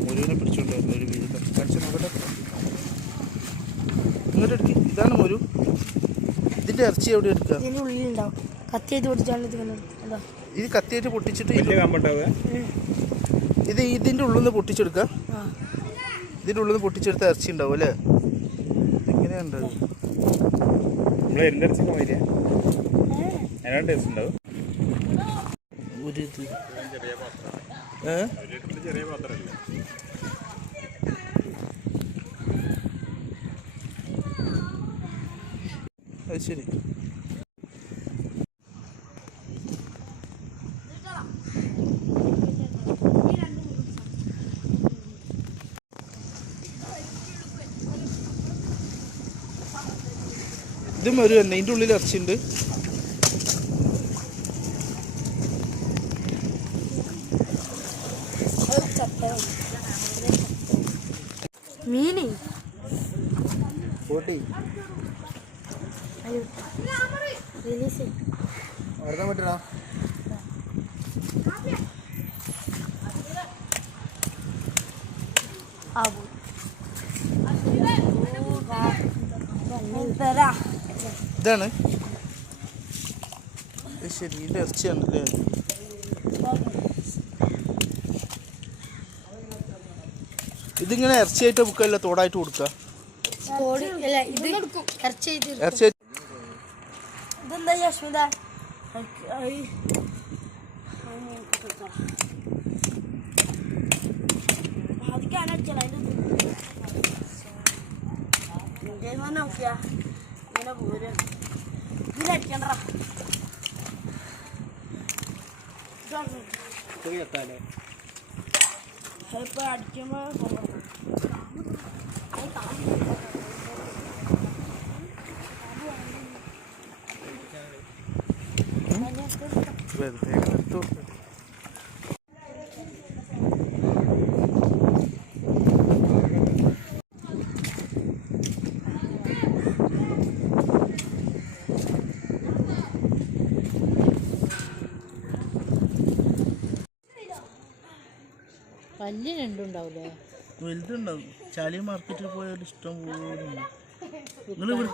മുരുവിനെ പിടിച്ചോണ്ടായിരുന്നു ഒരു വീതം കാണിച്ചു നോക്കട്ടെ ഇങ്ങോട്ട് എടുക്കി. ഇതാണ് മുരു. ഇതിന്റെ ഇറച്ചി എവിടെ എടുക്കുക ഉള്ളിലുണ്ടാവും. പൊട്ടിച്ചാണ് ഇത് കത്തിയായിട്ട് പൊട്ടിച്ചിട്ട് ഇത് ഇതിന്റെ ഇത് ഇതിന്റെ ഉള്ളിൽ നിന്ന് പൊട്ടിച്ചെടുക്കുക ഇതിന്റെ ഇതിന്റെ ഉള്ളിൽ നിന്ന് പൊട്ടിച്ചെടുത്ത ഇറച്ചി ഉണ്ടാവും അല്ലേ? എങ്ങനെയുണ്ട് ടേസ്റ്റ് ഉണ്ടാവും ഒരു അത് ശരി. ഇതും ഒരു തന്നെ. ഇതിന്റെ ഉള്ളിൽ ഇറച്ചിയുണ്ട്. മീന്. ആവൂ. തരാ ഇതാണ്. ശരി ഇതിന്റെ ഇറച്ചിയാണ് അല്ലേ ഇതിങ്ങനെ ഇറച്ചിയായിട്ട് ബുക്കല്ല തോടായിട്ട് കൊടുക്കുക. കോഴി അല്ല ഇത് ഇറച്ചി ചെയ്ത് ഇറച്ചി ഇതെന്താ ഈ അശ്മിത ഇങ്ങനെ പോരും ഇതിലടിക്കണ്ട ചിലപ്പോ അടിക്കുമ്പോ വെറുതെ അങ്ങനെ എടുത്ത് കൊടുക്കുക. വലിയ രണ്ടുണ്ടാവില്ലേ വലുതുണ്ടാവും. ചാലി മാർക്കറ്റിൽ പോയാൽ ഇഷ്ടം പോലെ നിങ്ങൾ